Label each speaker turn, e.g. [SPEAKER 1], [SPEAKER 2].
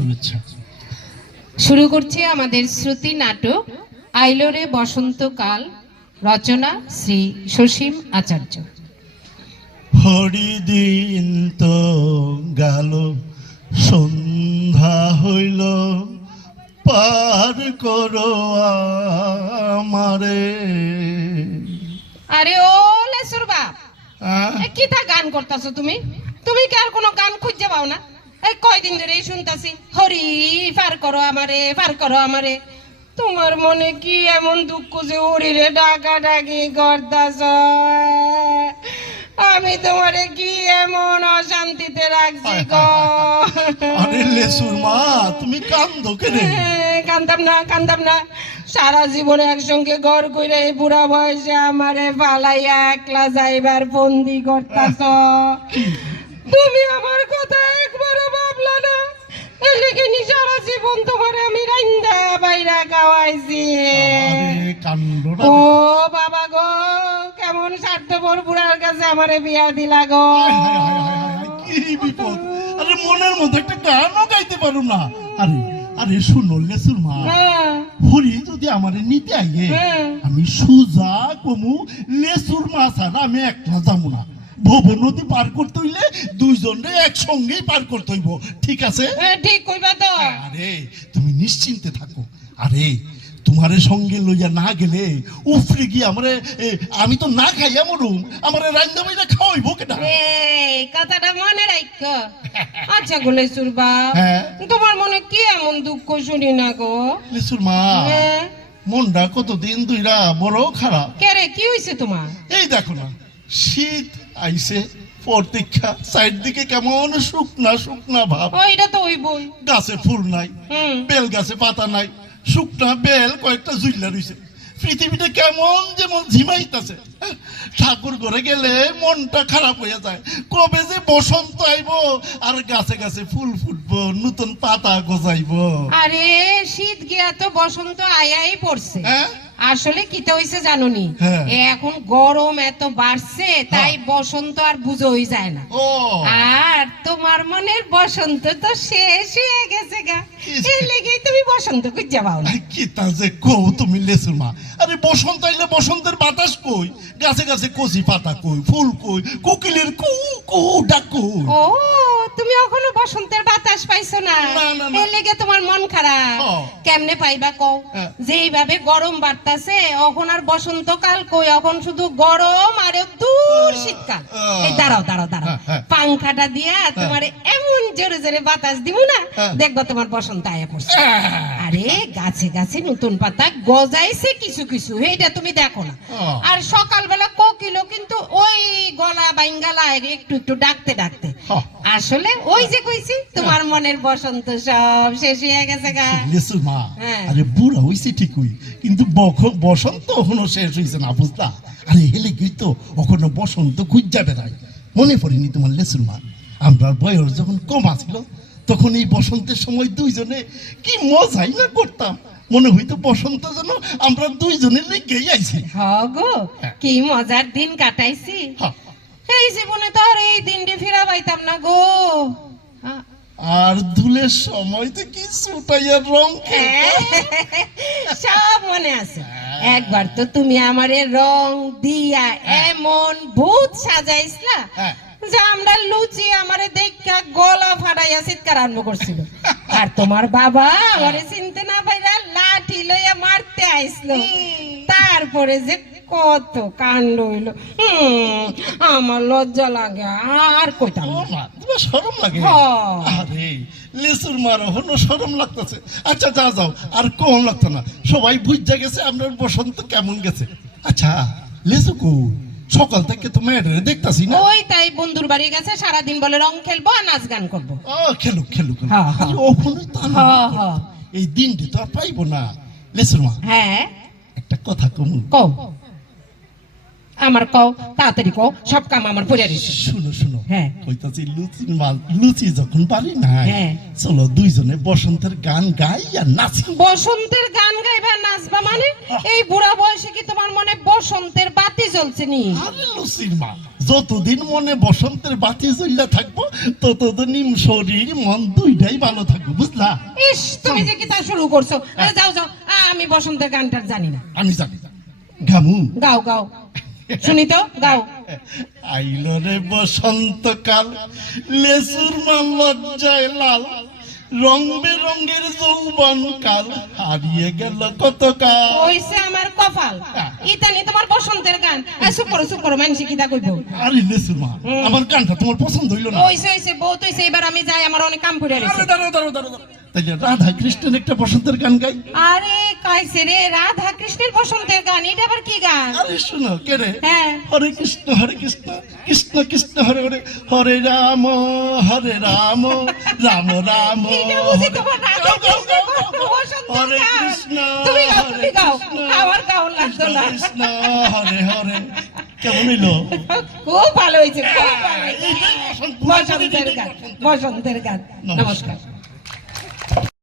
[SPEAKER 1] শুভেচ্ছা শুরু করছি আমাদের শ্রুতি নাটক আইলোরে বসন্তকাল রচনা শ্রী সসীম আচার্য
[SPEAKER 2] হরিদিন তো গেল সন্ধ্যা হইল পার করো আমারে
[SPEAKER 3] আরে ও লেসুর বাপ কি তা গান করতেছো তুমি তুমি কি আর কোনো গান খুঁজে পাও না এই কয়দিন ধরে শুনতাছি হরি ফার করো আমারে ফার করো আমারে তোমার মনে কি এমন দুঃখ যে হরিরে ডাকা ডাকি করতাছ আমি তোমারে কি এমন অশান্তিতে রাখছি গো
[SPEAKER 1] তুমি কান্দো কেনে
[SPEAKER 3] কান্দাম না কান্দাম না সারা জীবনে একসঙ্গে ঘর কইরে এই বুড়া বয়সে আমারে পালাইয়া একলা যাইবার বন্দি করতাছ ও বাবা গো কেমন স্বার্থপর বুড়ার কাছে আমারে বিয়া দিলা গো
[SPEAKER 1] কি বিপদ আরে মনের মধ্যে একটা গানও গাইতে না আরে আরে শুনো লেসুর মা হ্যাঁ। হরি যদি নিতে আইয়ে হ্যাঁ। আমি সুজা কমু লেসুর মা ছাড়া আমি একটা যাবো না ভবন নদী পার করতে হইলে দুইজনে একসঙ্গেই পার করতে হইব ঠিক আছে
[SPEAKER 3] হ্যাঁ, ঠিক কইবা তো
[SPEAKER 1] আরে তুমি নিশ্চিন্তে থাকো আরে তোমার সঙ্গে লইয়া না গেলে উফরে গিয়ে আমার আমি তো না খাইয়া আমার আমার রান্না বাইরা খাওয়াইব কেটা
[SPEAKER 3] কথাটা মনে রাখ আচ্ছা গো লেসুর হ্যাঁ। তোমার মনে কি এমন দুঃখ শুনি না গো
[SPEAKER 1] লেসুর মা হ্যাঁ। মনটা কতদিন রা বড় খারাপ
[SPEAKER 3] কে রে কি হইছে তোমার
[SPEAKER 1] এই দেখো না শীত আইছে প্রতীক্ষা সাইড দিকে কেমন শুকনা শুকনা ভাব
[SPEAKER 3] এটা তো ওই বই
[SPEAKER 1] গাছে ফুল নাই বেল গাছে পাতা নাই শুকনো বেল কয়েকটা জুইলা রয়েছে পৃথিবীটা কেমন যেমন ঝিমাইতেছে হ্যাঁ, ঠাকুর ঘরে গেলে মনটা খারাপ হয়ে যায় কবে যে বসন্ত আইব আর গাছে গাছে ফুল ফুটবো নতুন পাতা গজাইব
[SPEAKER 3] আরে শীত গিয়া তো বসন্ত আয়াই পড়ছে হ্যাঁ আসলে কিটা হইছে জানুনি হ্যাঁ। এখন গরম এত বাড়ছে তাই হ্যাঁ। বসন্ত আর বুঝোই যায় না আর তোমার মনের বসন্ত তো শেষ হয়ে গেছে গা এই লেগেই তুমি বসন্ত কই যাবাও না
[SPEAKER 1] কি তা যে কো তুমি লেসুর মা আরে বসন্ত আইলে বসন্তের বাতাস কই গাছে গাছে কচি পাতা কই ফুল কই কোকিলের কু কু ডাকু
[SPEAKER 3] ও তুমি এখনো বসন্তের বাতাস পাইছো না এর লেগে তোমার মন খারাপ কেমনে পাইবা কও হ্যাঁ। যেইভাবে গরম বাড়তাছে এখন আর বসন্ত কাল কই এখন শুধু গরম আর দূর শীতকাল এই দাঁড়াও দাঁড়াও দাঁড়াও হ্যাঁ, হ্যাঁ। পাংখাটা দিয়া তোমার এমন জোরে জোরে বাতাস দিব না দেখবো তোমার বসন্ত আয়া পড়ছে আরে গাছে গাছে নতুন পাতা গজাইছে কিছু কিছু এইটা তুমি দেখো না আর সকালবেলা উঠিল কিন্তু ওই গলা বাইঙ্গালা একটু একটু ডাকতে ডাকতে আসলে ওই যে কইছি হ্যাঁ। তোমার মনের বসন্ত সব শেষ হয়ে গেছে গা
[SPEAKER 1] লেসু মা হ্যাঁ। আরে বুড়া হইছে ঠিকই কিন্তু বখ বসন্ত এখনো শেষ হইছে না বুঝতা আরে হেলে গই তো ওখানে বসন্ত খুঁজ যাবে না মনে পড়েনি তোমার লেসুর মা আমরা বয়স যখন কম আছিল তখন এই বসন্তের সময় দুইজনে কি মজাই না করতাম মনে হইতো বসন্ত যেন আমরা দুইজনের লিখেই আইছি
[SPEAKER 3] গো হ্যাঁ। কি মজার দিন কাটাইছি এই জীবনে তো আর এই দিনটি ফিরা পাইতাম না গো
[SPEAKER 1] আর ধুলের সময় তো কি সুটাইয়া রং
[SPEAKER 3] হ্যাঁ, সব মনে আছে হ্যাঁ। একবার তো তুমি আমারে রং দিয়া এমন ভূত না যে আমরা লুচি আমারে দেখা গলা ফাটাইয়া চিৎকার আরম্ভ করছিল আর তোমার বাবা আমারে চিনতে না পাই লইয়া মারতে আইসলো তারপরে যে কত কাণ্ড হইল আমার লজ্জা লাগে আর কইতাম
[SPEAKER 1] তোমার শরম লাগে আরে লেসুর মারো শরম লাগতেছে আচ্ছা যা যাও আর কোন লাগতো না সবাই গেছে বসন্ত কেমন গেছে আচ্ছা লেসু কই সকাল থেকে তো মেয়েটারে দেখতাছি না
[SPEAKER 3] ওই তাই বন্ধুর বাড়ি গেছে সারা দিন বলে রং খেলবো আর নাচ গান করবো
[SPEAKER 1] ও খেলুক খেলুক হ্যাঁ, হ্যাঁ। ওখানে তা হ্যাঁ, এই দিনটি তো আর পাইবো না লেসুর মা হ্যাঁ একটা কথা কমু
[SPEAKER 3] কও আমার কও তাড়াতাড়ি কও সব কাম আমার পড়ে দিচ্ছে
[SPEAKER 1] শুনো শুনো হ্যাঁ কইতাছি লুচি মাল লুচি যখন পারি না হ্যাঁ, হ্যাঁ। চলো দুইজনে বসন্তের গান গাই আর নাচি
[SPEAKER 3] বসন্তের গান গাইবা নাচবা মানে এই বুড়া বয়সে কি তোমার মনে বসন্তের বাতি জ্বলছে নি
[SPEAKER 1] আরে লুচির মা যতদিন মনে বসন্তের বাতি জ্বললে থাকবো ততদিন শরীর মন দুইটাই ভালো থাকবো বুঝলা
[SPEAKER 3] ইস তুমি যে কি তা শুরু করছো আরে যাও যাও আমি বসন্তের গানটা জানি না আমি জানি গাও গাও গাও শুনিত গাও
[SPEAKER 1] আইল রে বসন্ত কাল লেসুর মা লজ্জায় লাল রং বেরঙ্গের যৌবন কাল হারিয়ে গেল কত কাল
[SPEAKER 3] হইছে আমার কপাল হ্যাঁ। ইতানি তোমার পছন্দের গান এসব করো চুপ করো মানুষে দা কইব
[SPEAKER 1] আরে লেসুর মা আমার গানটা তোমার পছন্দ হইল না
[SPEAKER 3] হইছে হইছে বহুত হইছে এবার আমি যাই আমার অনেক কাম করে আরে
[SPEAKER 1] দাঁড়াও দাঁড়াও দাঁড়াও তাইলে রাধা কৃষ্ণের একটা পছন্দের গান গাই
[SPEAKER 3] আরে রাধা কৃষ্ণের বসন্তের গান এটা আবার কি গান
[SPEAKER 1] আরে শোনো হ্যাঁ। হরে কৃষ্ণ হরে কৃষ্ণ কৃষ্ণ কৃষ্ণ হরে হরে হরে রাম হরে রাম রাম রাম
[SPEAKER 3] হরে কৃষ্ণ হরে আবার কৃষ্ণ
[SPEAKER 1] হরে হরে কেমন হইলো
[SPEAKER 3] খুব ভালো হয়েছে খুব ভালো বসন্তের গান বসন্তের গান নমস্কার